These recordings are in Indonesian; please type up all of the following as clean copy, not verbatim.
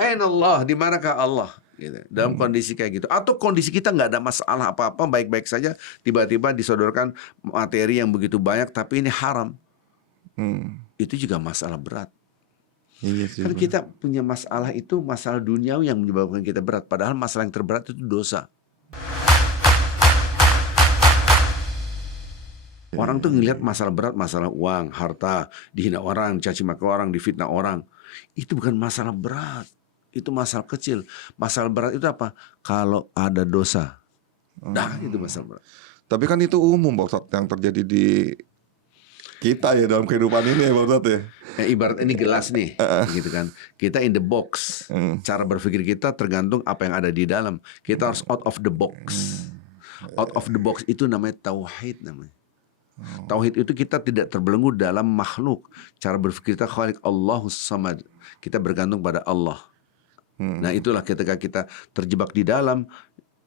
Aina Allah, di manakah Allah? Gitu. Dalam kondisi kayak gitu. Atau kondisi kita nggak ada masalah apa-apa, baik-baik saja, tiba-tiba disodorkan materi yang begitu banyak, tapi ini haram. Itu juga masalah berat. Iya sih, Kan Bang. kita punya masalah itu masalah duniawi yang menyebabkan kita berat. Padahal masalah yang terberat itu dosa. Orang tuh ngelihat masalah berat, masalah uang, harta, dihina orang, dicaci maki orang, difitnah orang. Itu bukan masalah berat. Itu masalah kecil. Masalah berat itu apa? Kalau ada dosa. Nah, itu masalah berat. Tapi kan itu umum, Pak Ustadz, yang terjadi di kita ya dalam kehidupan ini ya, Pak Ustadz ya. Ibarat ini gelas nih, gitu kan. Kita in the box. Cara berpikir kita tergantung apa yang ada di dalam. Kita harus out of the box. Out of the box itu namanya tauhid namanya. Tauhid itu kita tidak terbelenggu dalam makhluk. Cara berpikir kita khaliq Allahus samad. Kita bergantung pada Allah. Nah itulah ketika kita terjebak di dalam,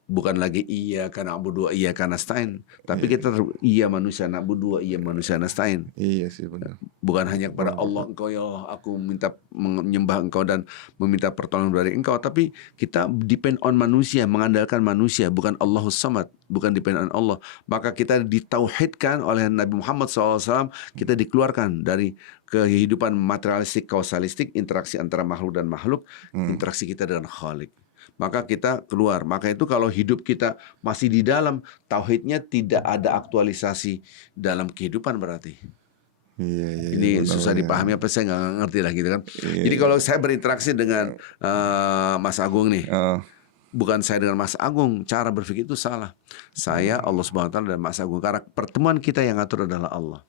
bukan lagi iya karena abudu iya karena nasta'in, tapi kita iya manusia na'budu iya manusia nasta'in. Iya sih, benar. Bukan hanya kepada Allah, engkau ya Allah, aku minta menyembah engkau dan meminta pertolongan dari engkau, tapi kita depend on manusia, mengandalkan manusia, bukan Allahus samad, bukan depend on Allah. Maka kita ditauhidkan oleh Nabi Muhammad SAW, kita dikeluarkan dari kehidupan materialistik, kausalistik, interaksi antara makhluk dan makhluk, interaksi kita dengan Khalik. Maka kita keluar. Maka itu kalau hidup kita masih di dalam, tauhidnya tidak ada aktualisasi dalam kehidupan berarti. Iya, Ini benar, susah ya. dipahami apa, saya nggak ngerti lah gitu kan. Iya. Jadi kalau saya berinteraksi dengan Mas Agung nih, bukan saya dengan Mas Agung, cara berpikir itu salah. Saya, Allah Subhanahu Wa Taala dan Mas Agung. Karena pertemuan kita yang ngatur adalah Allah.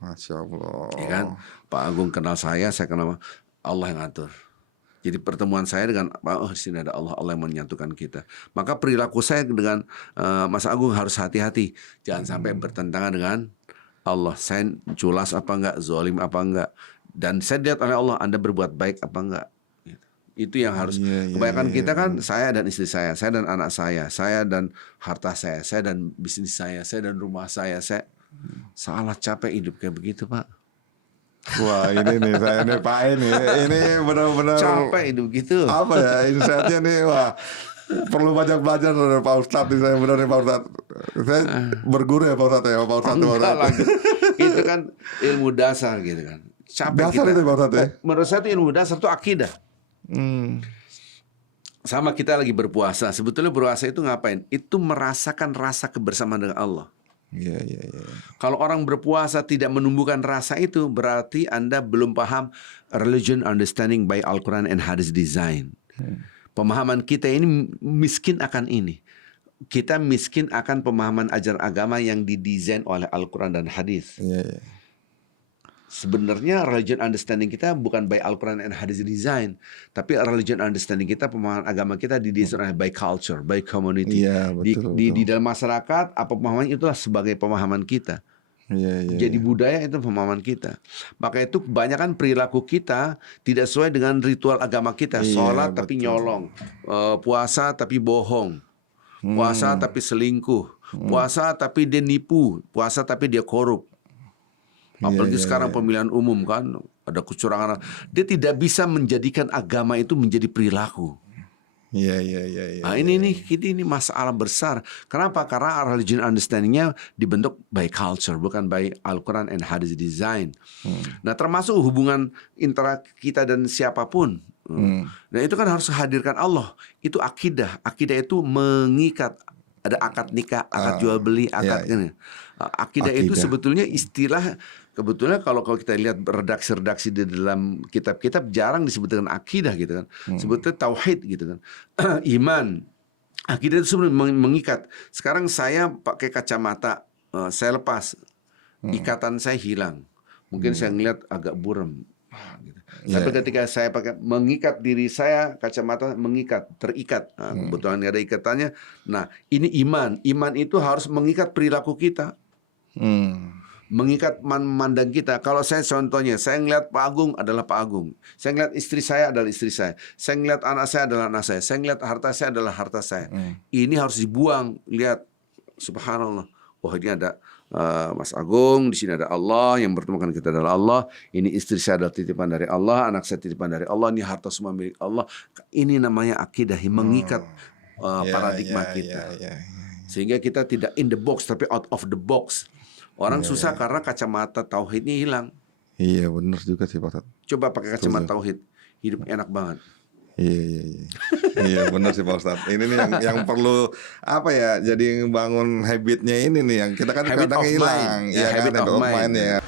Masya Allah. Ya kan? Pak Agung kenal saya kenal Allah yang ngatur. Jadi pertemuan saya dengan di sini ada Allah, Allah yang menyatukan kita. Maka perilaku saya dengan Mas Agung harus hati-hati, jangan sampai bertentangan dengan Allah. Saya culas apa enggak, zalim apa enggak, dan saya lihat oleh Allah Anda berbuat baik apa enggak. Itu yang harus. Kebanyakan kita kan saya dan istri saya dan anak saya dan harta saya dan bisnis saya dan rumah saya salah, capek hidup kayak begitu, Pak. Wah, ini nih saya nih Pak ini benar-benar capek hidup gitu. Apa ya insightnya nih, wah perlu banyak belajar dari Pak Ustadz nih, saya benar nih Pak Ustadz. Saya berguru ya Pak Ustadz ya, Pak Ustadz. Enggak lagi. Itu kan ilmu dasar gitu kan. Capek dasar kita. Itu Pak Ustadz ya. Menurut saya itu ilmu dasar itu akidah. Sama kita lagi berpuasa. Sebetulnya berpuasa itu ngapain? Itu merasakan rasa kebersamaan dengan Allah. Iya. Kalau orang berpuasa tidak menumbuhkan rasa itu, berarti Anda belum paham religion understanding by Al-Quran and Hadith design. Pemahaman kita ini miskin akan ini. Kita miskin akan pemahaman ajaran agama yang didesain oleh Al-Quran dan Hadith. Iya. Sebenarnya religion understanding kita bukan by Al-Quran and Hadith design, tapi religion understanding kita, pemahaman agama kita didesain by culture, by community. Iya, betul, Di dalam masyarakat, apa pemahaman itulah sebagai pemahaman kita. Iya. Jadi budaya itu pemahaman kita. Maka itu kebanyakan perilaku kita tidak sesuai dengan ritual agama kita. Sholat tapi nyolong, puasa tapi bohong, puasa tapi selingkuh, puasa tapi dia nipu, puasa tapi dia korup. Apalagi sekarang pemilihan umum kan ada kecurangan. Dia tidak bisa menjadikan agama itu menjadi perilaku. Iya. Nah, ini masalah besar. Kenapa? Karena religion understandingnya dibentuk by culture, bukan by Al-Quran and Hadith design. Nah, termasuk hubungan antara kita dan siapapun. Nah, itu kan harus hadirkan Allah. Itu akidah. Akidah itu mengikat. Ada akad nikah, akad jual beli, akad ini. Akidah itu sebetulnya istilah. Kebetulan kalau kita lihat redaksi-redaksi di dalam kitab-kitab jarang disebut dengan akidah gitu kan. Sebetulnya tauhid gitu kan. Iman. Akidah itu sebenarnya mengikat. Sekarang saya pakai kacamata, saya lepas, ikatan saya hilang. Mungkin saya ngelihat agak buram. Gitu. Tapi ketika saya pakai mengikat diri saya, kacamata mengikat, terikat. Nah, kebetulan nggak ada ikatannya. Nah, ini iman. Iman itu harus mengikat perilaku kita. Mengikat memandang kita. Kalau saya contohnya, saya ngeliat Pak Agung adalah Pak Agung. Saya ngeliat istri saya adalah istri saya. Saya ngeliat anak saya adalah anak saya. Saya ngeliat harta saya adalah harta saya. Ini harus dibuang. Lihat, subhanallah. Wah, ini ada Mas Agung, di sini ada Allah, yang bertemukan kita adalah Allah. Ini istri saya adalah titipan dari Allah, anak saya titipan dari Allah, ini harta semua milik Allah. Ini namanya akidah yang mengikat paradigma kita. Sehingga kita tidak in the box tapi out of the box. Orang susah karena kacamata tauhidnya hilang. Iya benar juga sih Pak Ustadz. Coba pakai kacamata tauhid, hidup enak banget. Iya benar sih Pak Ustadz. Ini nih yang perlu apa ya? Jadi bangun habitnya ini nih yang kita kan Habit kadang of hilang. mind. Ya, habit of mind. Ya.